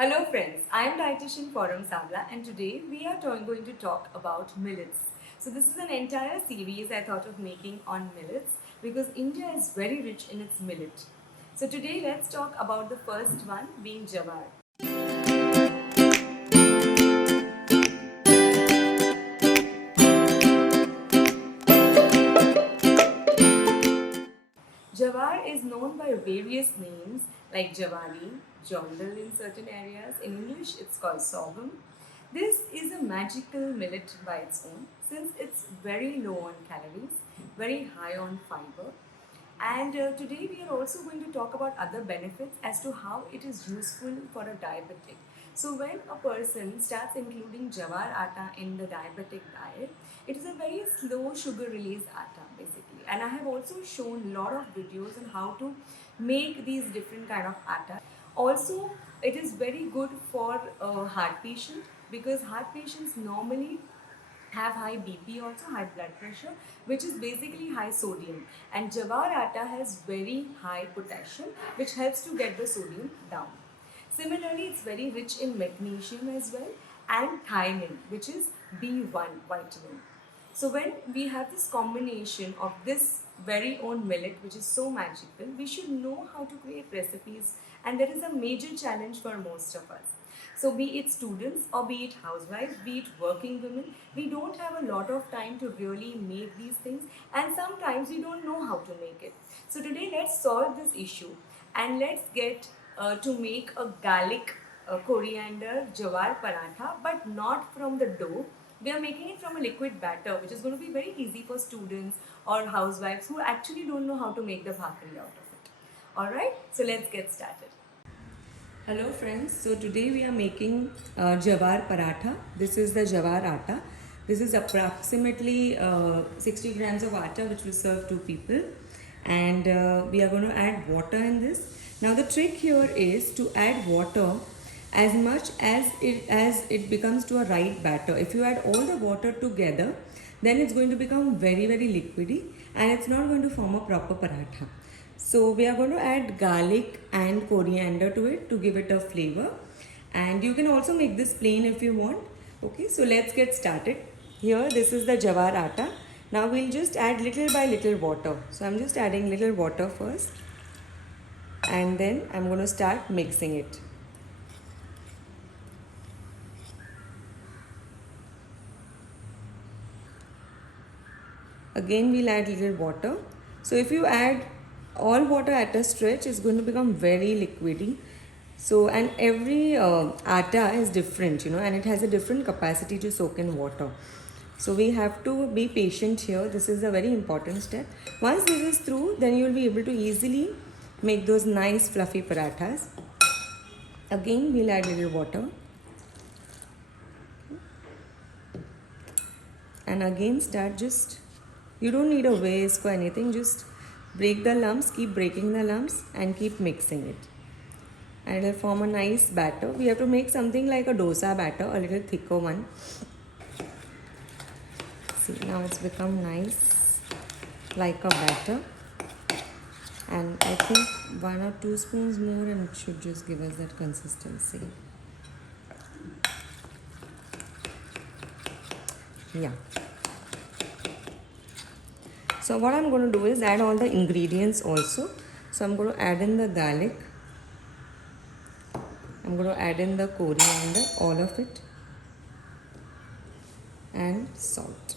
Hello friends, I am dietitian Forum Savla and today we are going to talk about millets. So this is an entire series I thought of making on millets because India is very rich in its millet. So today let's talk about the first one being jawar. Jawar is known by various names like jawari, jondal in certain areas. In English, it's called sorghum. This is a magical millet by its own since it's very low on calories, very high on fiber. And today we are also going to talk about other benefits as to how it is useful for a diabetic. So when a person starts including jawar atta in the diabetic diet, it is a very slow sugar release atta basically. And I have also shown a lot of videos on how to make these different kind of atta. Also, it is very good for a heart patient because heart patients normally have high BP also, high blood pressure, which is basically high sodium. And jawar atta has very high potassium, which helps to get the sodium down. Similarly, it's very rich in magnesium as well and thiamine, which is B1 vitamin. So when we have this combination of this very own millet, which is so magical, we should know how to create recipes, and that is a major challenge for most of us. So be it students or be it housewives, be it working women, we don't have a lot of time to really make these things, and sometimes we don't know how to make it. So today let's solve this issue and let's get to make a garlic, coriander, jawar paratha, but not from the dough. We are making it from a liquid batter, which is going to be very easy for students or housewives who actually don't know how to make the bhakri out of it. Alright, so let's get started. Hello friends, so today we are making jawar paratha. This is the jawar atta. This is approximately 60 grams of atta which will serve 2 people, and we are going to add water in this. Now the trick here is to add water as much as it becomes to a right batter. If you add all the water together, then it's going to become very liquidy and it's not going to form a proper paratha. So we are going to add garlic and coriander to it to give it a flavor, and you can also make this plain if you want. Okay, so let's get started. Here this is the jawar atta. Now we'll just add little by little water. So I'm just adding little water first and then I'm going to start mixing it. Again we'll add little water. So if you add all water at a stretch, it's going to become very liquidy. So, and every atta is different, and it has a different capacity to soak in water. So we have to be patient here. This is a very important step. Once this is through, then you will be able to easily make those nice fluffy parathas. Again we'll add little water. And again start just, you don't need a whisk or anything, just break the lumps, keep breaking the lumps and keep mixing it. And it will form a nice batter. We have to make something like a dosa batter, a little thicker one. See, now it's become nice like a batter. And I think 1 or 2 spoons more and it should just give us that consistency. Yeah. So what I'm going to do is add all the ingredients also. So I'm going to add in the garlic. I'm going to add in the coriander, all of it. And salt.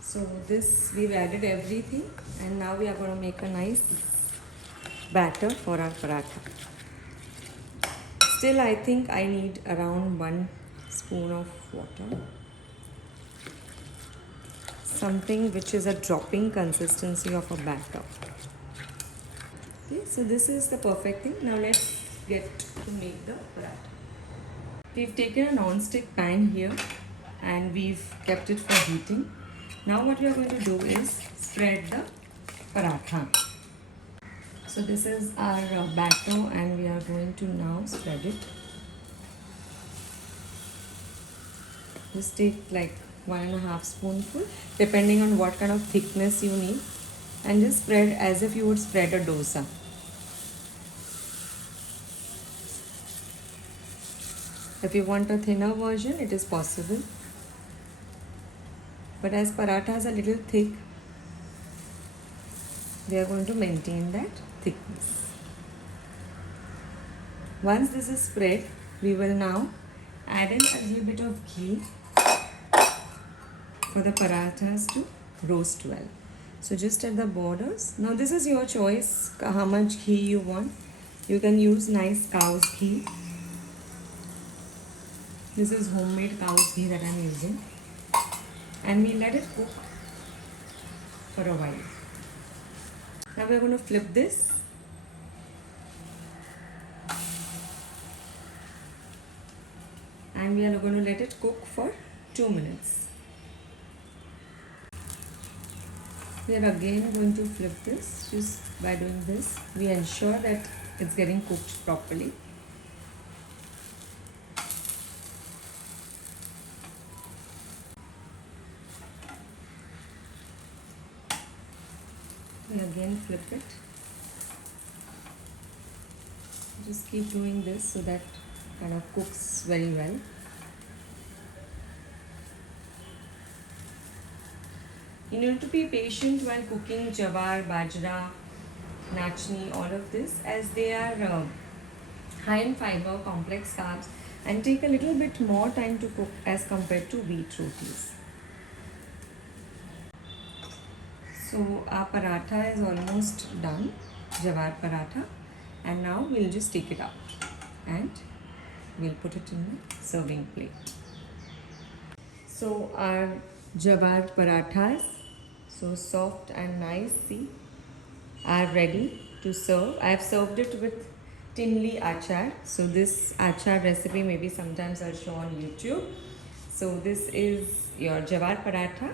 So this, we've added everything, and now we are going to make a nice batter for our paratha. Still I think I need around 1 spoon of water. Something which is a dropping consistency of a batter. Okay, so this is the perfect thing. Now let's get to make the paratha. We've taken a non-stick pan here and we've kept it for heating. Now what we are going to do is spread the paratha. So this is our batter and we are going to now spread it. Just take like 1.5 spoonful depending on what kind of thickness you need, and just spread as if you would spread a dosa. If you want a thinner version, it is possible. But as parathas are little thick, we are going to maintain that thickness. Once this is spread, we will now add in a little bit of ghee for the parathas to roast well. So just at the borders. Now this is your choice how much ghee you want. You can use nice cow's ghee. This is homemade cow's ghee that I am using. And we let it cook for a while. Now we are going to flip this. And we are going to let it cook for 2 minutes. We are again going to flip this. Just by doing this, we ensure that it's getting cooked properly. We again flip it. Just keep doing this so that kind of cooks very well. You need to be patient while cooking jawar, bajra, nachni, all of this, as they are high in fiber, complex carbs, and take a little bit more time to cook as compared to wheat rotis. So our paratha is almost done, jawar paratha, and now we'll just take it out and we'll put it in the serving plate. So our jawar parathas, so soft and nice, see, are ready to serve. I have served it with tinli achar. So this achar recipe maybe sometimes I'll show on YouTube. So this is your jawar paratha